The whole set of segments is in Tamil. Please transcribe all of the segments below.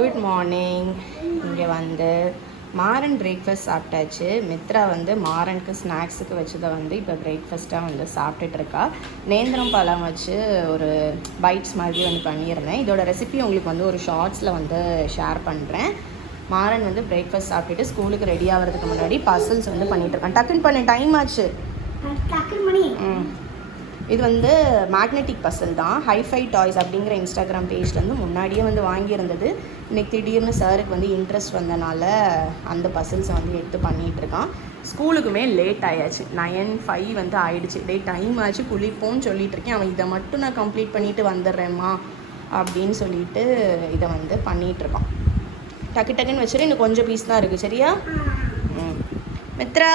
Good morning. இங்கே வந்து மாறன் பிரேக்ஃபாஸ்ட் சாப்பிட்டாச்சு. மித்ரா வந்து மாறனுக்கு ஸ்நாக்ஸுக்கு வச்சதை வந்து இப்போ பிரேக்ஃபாஸ்ட்டாக வந்து சாப்பிட்டுட்ருக்கா. நேந்திரம் பழம் வச்சு ஒரு பைட்ஸ் மாதிரி வந்து பண்ணியிருந்தேன். இதோட ரெசிபி உங்களுக்கு வந்து ஒரு ஷார்ட்ஸில் வந்து ஷேர் பண்ணுறேன். மாறன் வந்து பிரேக்ஃபாஸ்ட் சாப்பிட்டுட்டு ஸ்கூலுக்கு ரெடி ஆகிறதுக்கு முன்னாடி பசில்ஸ் வந்து பண்ணிகிட்ருக்கான். டக்குன்னு பண்ணு, டைம் ஆச்சு. இது வந்து மேக்னெட்டிக் பசில் தான். ஹைஃபை டாய்ஸ் அப்படிங்கிற இன்ஸ்டாகிராம் பேஜ்லேருந்து முன்னாடியே வந்து வாங்கியிருந்தது. இன்றைக்கி திடீர்னு சாருக்கு வந்து இன்ட்ரெஸ்ட் வந்தனால அந்த பசில்ஸை வந்து எடுத்து பண்ணிகிட்ருக்கான். ஸ்கூலுக்குமே லேட் ஆயாச்சு. 9:05 வந்து ஆயிடுச்சு. டைம் ஆச்சு, குளிப்போன்னு சொல்லிகிட்ருக்கேன். அவன் இதை மட்டும் நான் கம்ப்ளீட் பண்ணிவிட்டு வந்துடுறேம்மா அப்படின்னு சொல்லிட்டு இதை வந்து பண்ணிகிட்ருக்கான். டக்கு டக்குன்னு வச்சுட்டு இன்னும் கொஞ்சம் பீஸ் தான் இருக்குது. சரியா? மித்ரா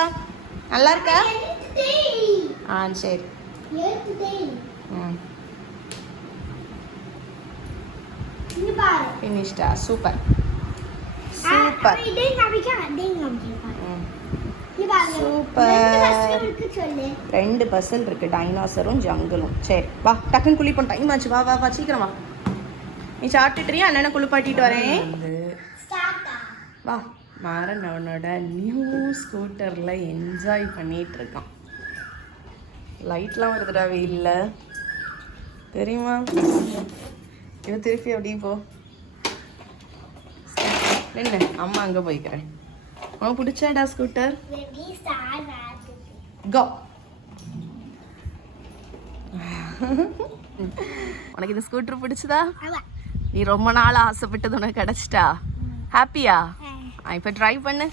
நல்லா இருக்கா? சரி. ஃபினிஷ்டா? Super super super. 2 பசில் இருக்கு, டைனோசரும் ஜங்கிளும். சரி வா, டக்குன்னு குளிப்போம். டைம் ஆச்சு. வா வா வா, சீக்கிரம் வா. நீ சாப்பிட்டுட்டுறியா? அண்ணனை குளிப்பாட்டிட்டு வரேன். வா. மாறன் அவனோட நியூ ஸ்கூட்டரில் என்ஜாய் பண்ணிட்டு இருக்கான். லைட்லாம் வருதுடா வெயிலில், தெரியுமா? இவன் திருப்பி அப்படியே போ. என்ன அம்மா அங்கே போய்க்கிறேன். அவன் பிடிச்சாடா ஸ்கூட்டர்? கோ. உனக்கு இந்த ஸ்கூட்டர் பிடிச்சதா? நீ ரொம்ப நாள் ஆசைப்பட்டது உனக்கு கிடச்சிட்டா? ஹாப்பியா? இப்போ ட்ரைவ் பண்ணு.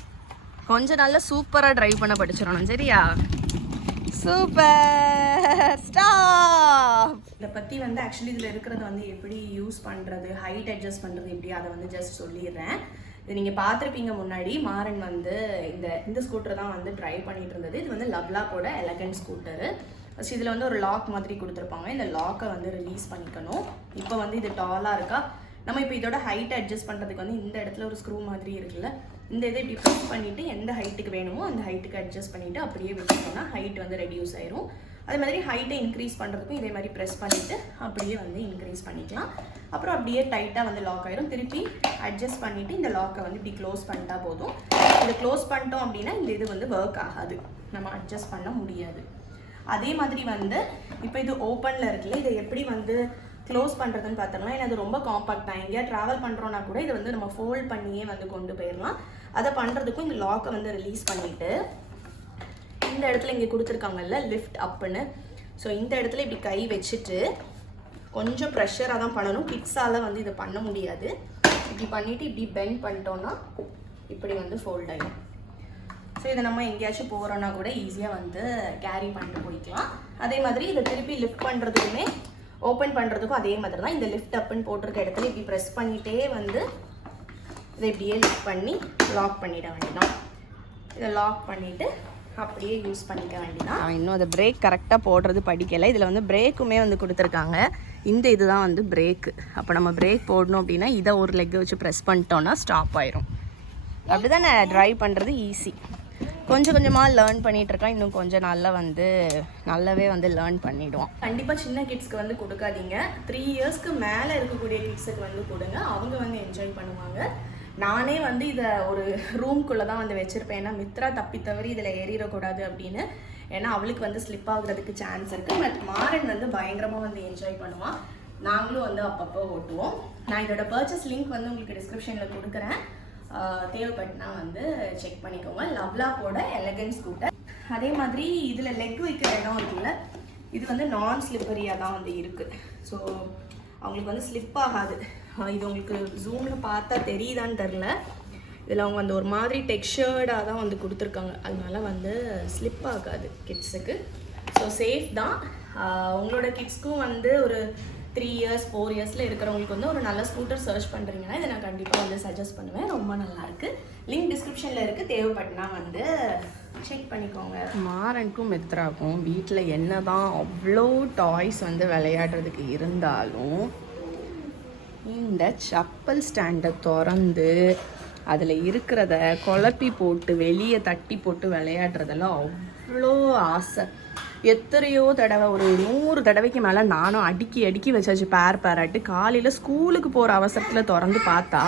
கொஞ்சம் நல்லா சூப்பராக ட்ரைவ் பண்ண படிச்சிடணும். சரியா? சூப்பர். ஸ்டாப். இதை பற்றி வந்து ஆக்சுவலி இதில் இருக்கிறது வந்து எப்படி யூஸ் பண்ணுறது, ஹைட் அட்ஜஸ்ட் பண்ணுறது எப்படி, அதை வந்து ஜஸ்ட் சொல்லிடுறேன். இது நீங்கள் பார்த்துருப்பீங்க முன்னாடி. மாறன் வந்து இந்த ஸ்கூட்டர் தான் வந்து ட்ரைவ் பண்ணிட்டு இருந்தது. இது வந்து லவ்லாக்கோட எலகன்ட் ஸ்கூட்டரு. ஃபஸ்ட் இதில் வந்து ஒரு லாக் மாதிரி கொடுத்துருப்பாங்க. இந்த லாக்கை வந்து ரிலீஸ் பண்ணிக்கணும். இப்போ வந்து இது டாலாக இருக்கா. நம்ம இப்போ இதோட ஹைட் அட்ஜஸ்ட் பண்ணுறதுக்கு வந்து இந்த இடத்துல ஒரு ஸ்க்ரூ மாதிரி இருக்குல்ல, இந்த இதை இப்படி ப்ரெஸ் பண்ணிவிட்டு எந்த ஹைட்டுக்கு வேணுமோ அந்த ஹைட்டுக்கு அட்ஜஸ்ட் பண்ணிவிட்டு அப்படியே விட்டுட்டோம்னா ஹைட் வந்து ரெடியூஸ் ஆயிரும். அதே மாதிரி ஹைட்டை இன்க்ரீஸ் பண்ணுறதுக்கும் இதே மாதிரி ப்ரெஸ் பண்ணிவிட்டு அப்படியே வந்து இன்க்ரீஸ் பண்ணிக்கலாம். அப்புறம் அப்படியே டைட்டாக வந்து லாக் ஆயிரும். திருப்பி அட்ஜஸ்ட் பண்ணிவிட்டு இந்த லாக்கை வந்து இப்படி க்ளோஸ் பண்ணிட்டா போதும். இதை க்ளோஸ் பண்ணிட்டோம் அப்படின்னா இந்த இது வந்து ஒர்க் ஆகாது, நம்ம அட்ஜஸ்ட் பண்ண முடியாது. அதே மாதிரி வந்து இப்போ இது ஓப்பனில் இருக்குல்ல, இதை எப்படி வந்து க்ளோஸ் பண்ணுறதுன்னு பார்த்தோம்னா, ஏன்னா அது ரொம்ப காம்பாக்ட் தான். எங்கேயா ட்ராவல் பண்ணுறோன்னா கூட இதை வந்து நம்ம ஃபோல்ட் பண்ணியே வந்து கொண்டு போயிடலாம். அதை பண்ணுறதுக்கும் இந்த லாக்கை வந்து ரிலீஸ் பண்ணிவிட்டு இந்த இடத்துல இங்கே கொடுத்துருக்காங்கல்ல லிஃப்ட் அப்புன்னு, ஸோ இந்த இடத்துல இப்படி கை வச்சுட்டு கொஞ்சம் ப்ரெஷராக தான் பண்ணணும். கிட்ஸால் வந்து இதை பண்ண முடியாது. இப்படி பண்ணிவிட்டு இப்படி பெண்ட் பண்ணிட்டோன்னா இப்படி வந்து ஃபோல்ட் ஆகிடும். ஸோ இதை நம்ம எங்கேயாச்சும் போகிறோன்னா கூட ஈஸியாக வந்து கேரி பண்ணிட்டு போய்க்கலாம். அதே மாதிரி இதை திருப்பி லிஃப்ட் பண்ணுறதுக்குமே ஓப்பன் பண்ணுறதுக்கும் அதே மாதிரி தான். இந்த லிஃப்ட் அப்புன்னு போட்டிருக்க இடத்துல இப்படி ப்ரெஸ் பண்ணிகிட்டே வந்து இதை இப்படியே லிஃப்ட் பண்ணி லாக் பண்ணிட வேண்டியதான். இதை லாக் பண்ணிவிட்டு அப்படியே யூஸ் பண்ணிக்க வேண்டியதான். இன்னும் அதை பிரேக் கரெக்டாக போடுறது படிக்கலை. இதில் வந்து பிரேக்குமே வந்து கொடுத்துருக்காங்க. இந்த இது தான் வந்து பிரேக்கு. அப்போ நம்ம பிரேக் போடணும் அப்படின்னா இதை ஒரு லெக்கை வச்சு ப்ரெஸ் பண்ணிட்டோன்னா ஸ்டாப் ஆயிரும். அப்படி தானே ட்ரைவ் பண்ணுறது ஈஸி. கொஞ்சம் கொஞ்சமாக லேர்ன் பண்ணிகிட்டு இருக்கான். இன்னும் கொஞ்சம் நாளில் வந்து நல்லாவே வந்து லேர்ன் பண்ணிவிடுவான். கண்டிப்பாக சின்ன கிட்ஸ்க்கு வந்து கொடுக்காதீங்க. 3 இயர்ஸ்க்கு மேலே இருக்கக்கூடிய கிட்ஸுக்கு வந்து கொடுங்க. அவங்க வந்து என்ஜாய் பண்ணுவாங்க. நானே வந்து இதை ஒரு ரூம்குள்ளே தான் வந்து வச்சுருப்பேன். ஏன்னா மித்ரா தப்பி தவறி இதில் ஏறிடக்கூடாது அப்படின்னு. ஏன்னா அவளுக்கு வந்து ஸ்லிப் ஆகுறதுக்கு சான்ஸ் இருக்குது. பட் மாறன் வந்து பயங்கரமாக வந்து என்ஜாய் பண்ணுவான். நாங்களும் வந்து அப்பப்போ ஓட்டுவோம். நான் இதோட பர்ச்சேஸ் லிங்க் வந்து உங்களுக்கு டிஸ்கிரிப்ஷனில் கொடுக்குறேன். தேவைப்பட்டுனா வந்து செக் பண்ணிக்கோங்க. லவ்லாக்கோட எலகன்ட் ஸ்கூட்டர். அதே மாதிரி இதில் லெக் வைக்கிற இடம் இருக்குல்ல, இது வந்து நான் ஸ்லிப்பரியாக தான் வந்து இருக்குது. ஸோ அவங்களுக்கு வந்து ஸ்லிப் ஆகாது. இது உங்களுக்கு ஜூமில் பார்த்தா தெரியுதான்னு தெரில. இதில் அவங்க வந்து ஒரு மாதிரி டெக்ஸ்சர்டாக தான் வந்து கொடுத்துருக்காங்க. அதனால வந்து ஸ்லிப் ஆகாது கிட்ஸுக்கு. ஸோ சேஃப் தான். உங்களோட கிட்ஸ்க்கும் வந்து ஒரு 3 இயர்ஸ் 4 இயர்ஸில் இருக்கிறவங்களுக்கு வந்து ஒரு நல்ல ஸ்கூட்டர் சர்ச் பண்ணுறீங்கன்னா இதை நான் கண்டிப்பாக வந்து சஜஸ்ட் பண்ணுவேன். ரொம்ப நல்லாயிருக்கு. லிங்க் டிஸ்கிரிப்ஷனில் இருக்குது. தேவைப்பட்டுனா வந்து செக் பண்ணிக்கோங்க. மாறனுக்கும் மித்ராக்கும் வீட்டில் என்ன தான் அவ்வளோ டாய்ஸ் வந்து விளையாடுறதுக்கு இருந்தாலும் இந்த செப்பல் ஸ்டாண்டை திறந்து அதில் இருக்கிறத குழப்பி போட்டு வெளியே தட்டி போட்டு விளையாடுறதெல்லாம் அவ்வளோ ஆசை. எத்தனையோ தடவை, ஒரு 100 தடவைக்கு மேலே நானும் அடுக்கி வச்சாச்சு பேராட்டு. காலையில் ஸ்கூலுக்கு போகிற அவசரத்தில் திறந்து பார்த்தா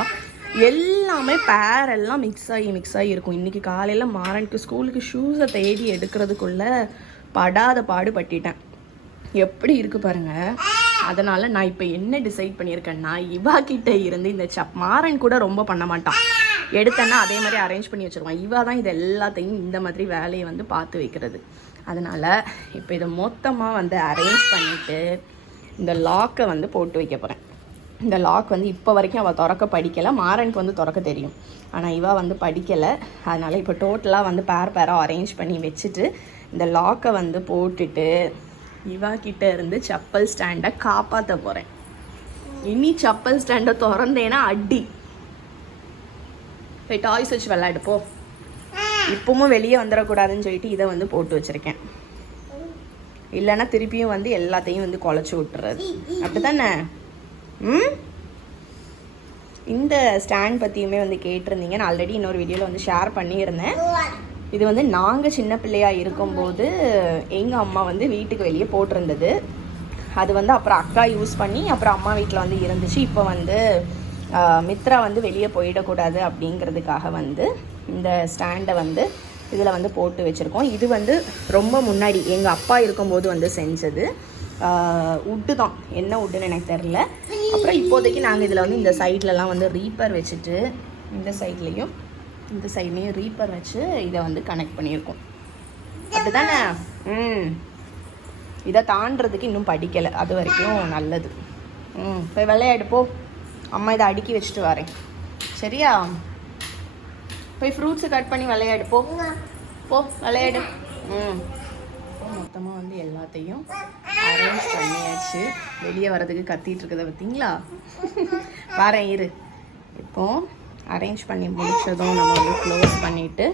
எல்லாமே பேரெல்லாம் மிக்ஸ் ஆகி இருக்கும். இன்றைக்கி காலையில் மாறனுக்கு ஸ்கூலுக்கு ஷூஸை தேடி எடுக்கிறதுக்குள்ளே படாத பாடு பட்டிட்டேன். எப்படி இருக்குது பாருங்கள். அதனால் நான் இப்போ என்ன டிசைட் பண்ணியிருக்கேன்னா, இவா கிட்டே இருந்து இந்த மாறன் கூட ரொம்ப பண்ண மாட்டான், எடுத்தேன்னா அதே மாதிரி அரேஞ்ச் பண்ணி வச்சுருவான். இவா தான் இது எல்லாத்தையும் இந்த மாதிரி வேலையை வந்து பார்த்து வைக்கிறது. அதனால் இப்போ இதை மொத்தமாக வந்து அரேஞ்ச் பண்ணிவிட்டு இந்த லாக்கை வந்து போட்டு வைக்க போகிறேன். இந்த லாக் வந்து இப்போ வரைக்கும் அவள் திறக்க படிக்கலை. மாறனுக்கு வந்து திறக்க தெரியும், ஆனால் இவள் வந்து படிக்கலை. அதனால் இப்போ டோட்டலாக வந்து பேராக அரேஞ்ச் பண்ணி வச்சுட்டு இந்த லாக்கை வந்து போட்டுட்டு இவா கிட்டே இருந்து செப்பல் ஸ்டாண்டை காப்பாற்ற போகிறேன். இனி செப்பல் ஸ்டாண்டை திறந்தேன்னா அடி. போய் டாய்ஸ் வச்சு விளையாடுப்போ. இப்பவும் வெளியே வந்துடக்கூடாதுன்னு சொல்லிட்டு இதை வந்து போட்டு வச்சுருக்கேன். இல்லைன்னா திருப்பியும் வந்து எல்லாத்தையும் வந்து குலைச்சி விட்டுறது. அப்படி தானே? இந்த ஸ்டாண்ட் பற்றியுமே வந்து கேட்டிருந்தீங்க. நான் ஆல்ரெடி இன்னொரு வீடியோவில் வந்து ஷேர் பண்ணியிருந்தேன். இது வந்து நாங்கள் சின்ன பிள்ளையாக இருக்கும்போது எங்கள் அம்மா வந்து வீட்டுக்கு வெளியே போட்டிருந்தது. அது வந்து அப்புறம் அக்கா யூஸ் பண்ணி அப்புறம் அம்மா வீட்டில் வந்து இருந்துச்சு. இப்போ வந்து மித்ரா வந்து வெளியே போயிடக்கூடாது அப்படிங்கிறதுக்காக வந்து இந்த ஸ்டாண்டை வந்து இதில் வந்து போட்டு வச்சுருக்கோம். இது வந்து ரொம்ப முன்னாடி எங்கள் அப்பா இருக்கும்போது வந்து செஞ்சது. உட்டு தான், என்ன உட்டுன்னு எனக்கு தெரில. அப்புறம் இப்போதைக்கு நாங்கள் இதில் வந்து இந்த சைட்லலாம் வந்து ரீப்பர் வச்சுட்டு இந்த சைட்லேயும் இந்த சைட்லேயும் ரீப்பர் வச்சு இதை வந்து கனெக்ட் பண்ணியிருக்கோம். அப்படி தானே? இதை தாண்டறதுக்கு இன்னும் படிக்கலை, அது வரைக்கும் நல்லது. போய் விளையாடுப்போ. அம்மா இதை அடுக்கி வச்சுட்டு வரேன், சரியா? போய் ஃப்ரூட்ஸை கட் பண்ணி விளையாடுப்போ. போ விளையாடு. மொத்தமாக வந்து எல்லாத்தையும் அரேஞ்ச் பண்ணியாச்சு. வெளியே வர்றதுக்கு கத்திட்டு இருக்குதை பார்த்தீங்களா? வரேன் இரு. இப்போ அரேஞ்ச் பண்ணி முடிச்சதும் நம்ம வந்து க்ளோஸ் பண்ணிவிட்டு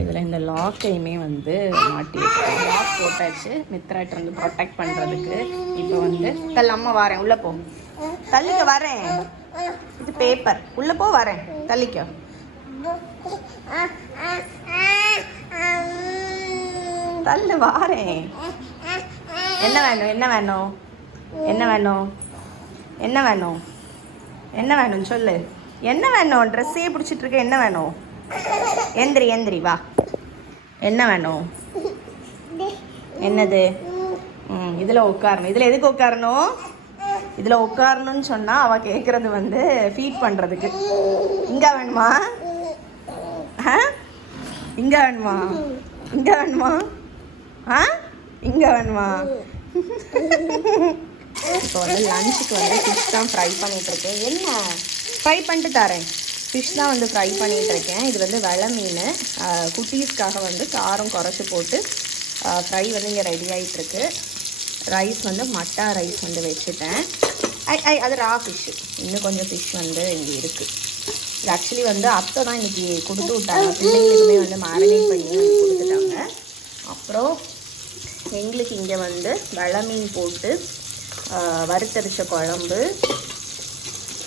இதில் இந்த லாக்கையுமே வந்து மாட்டி வச்சுருக்கோம். லாக் போட்டாச்சு மித்ராட்ட வந்து ப்ரொடெக்ட் பண்ணுறதுக்கு. இப்போ வந்து அம்மா வரேன், உள்ளே போ. தள்ளிக்க வரேன். இது பேப்பர், உள்ளே போ. வரேன், தள்ளிக்க. தள்ளு வாரேன். என்ன வேணும்? என்ன வேணும்? என்ன வேணும்? என்ன வேணும்? என்ன வேணும் சொல்லு. என்ன வேணும்? ட்ரெஸ்ஸே பிடிச்சிட்டு இருக்க. என்ன வேணும்? எந்திரி எந்திரி வா. என்ன வேணும்? என்னது? இதில் உட்காரணும். இதில் எதுக்கு உட்காரணும்? இதில் உட்காரணும்னு சொன்னால் அவள் கேட்குறது வந்து ஃபீட் பண்ணுறதுக்கு. இங்கே வேணுமா? இங்கே வேணுமா? இங்கே வேணுமா? இங்கே வேணுமா? இப்போ வந்து லஞ்சுக்கு வந்து ஃபிஷ் தான் ஃப்ரை பண்ணிகிட்ருக்கேன். என்ன ஃப்ரை பண்ணிட்டு தரேன். ஃபிஷ் தான் வந்து ஃப்ரை பண்ணிகிட்ருக்கேன். இது வந்து வெலை மீன். குட்டீஸ்க்காக வந்து காரம் குறைச்சி போட்டு ஃப்ரை வந்து இங்கே ரெடி ஆகிட்டுருக்கு. ரைஸ் வந்து மட்டா ரைஸ் வந்து வச்சுட்டேன். அது ரா ஃபிஷ்ஷு. இன்னும் கொஞ்சம் ஃபிஷ் வந்து இங்கே இருக்குது. இது ஆக்சுவலி வந்து அத்தை தான் இன்றைக்கி கொடுத்து விட்டாங்க. பிள்ளைங்களுக்குமே வந்து மேரினேட் பண்ணி கொடுத்துட்டாங்க. அப்புறம் எங்களுக்கு இங்கே வந்து வெலை மீன் போட்டு வறுத்தரிச்ச குழம்பு,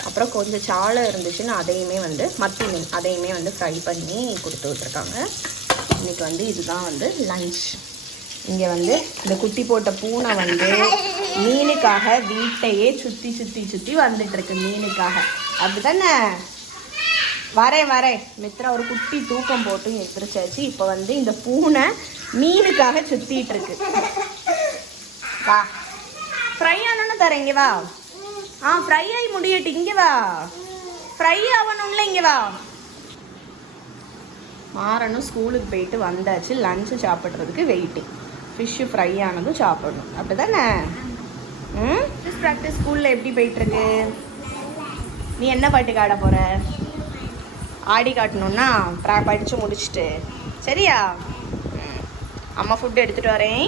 அப்புறம் கொஞ்சம் சாலை இருந்துச்சுன்னு அதையுமே வந்து மத்தி மீன் அதையுமே வந்து ஃப்ரை பண்ணி கொடுத்து விட்ருக்காங்க. இன்றைக்கி வந்து இதுதான் வந்து லஞ்ச். இங்கே வந்து இந்த குட்டி போட்ட பூனை வந்து மீனுக்காக வீட்டையே சுற்றி சுற்றி சுற்றி வந்துட்டுருக்கு. மீனுக்காக அப்படி தானே? வரேன். மித்ரா ஒரு குட்டி தூக்கம் போட்டு எடுத்துருச்சாச்சு. இப்போ வந்து இந்த பூனை மீனுக்காக சுற்றிட்டு இருக்கு. வா, ஃப்ரை ஆனோன்னு தரேன். இங்கே வா. ஃப்ரை ஆகி முடியட்டு. இங்கே வா. ஃப்ரை ஆகணும்ல. இங்கே வா. மாறனும் ஸ்கூலுக்கு போயிட்டு வந்தாச்சு. லஞ்சு சாப்பிட்றதுக்கு வெயிட்டிங். ஃபிஷ்ஷு ஃப்ரை ஆனதும் சாப்பிடணும். அப்படி தானே? ஃபிஷ் ப்ராக்டிஸ் ஸ்கூலில் எப்படி போயிட்டுருக்கு? நீ என்ன பாட்டுக்கு ஆட போகிற? ஆடி காட்டணுன்னா படித்து முடிச்சுட்டு, சரியா? அம்மா ஃபுட்டு எடுத்துகிட்டு வரேன்.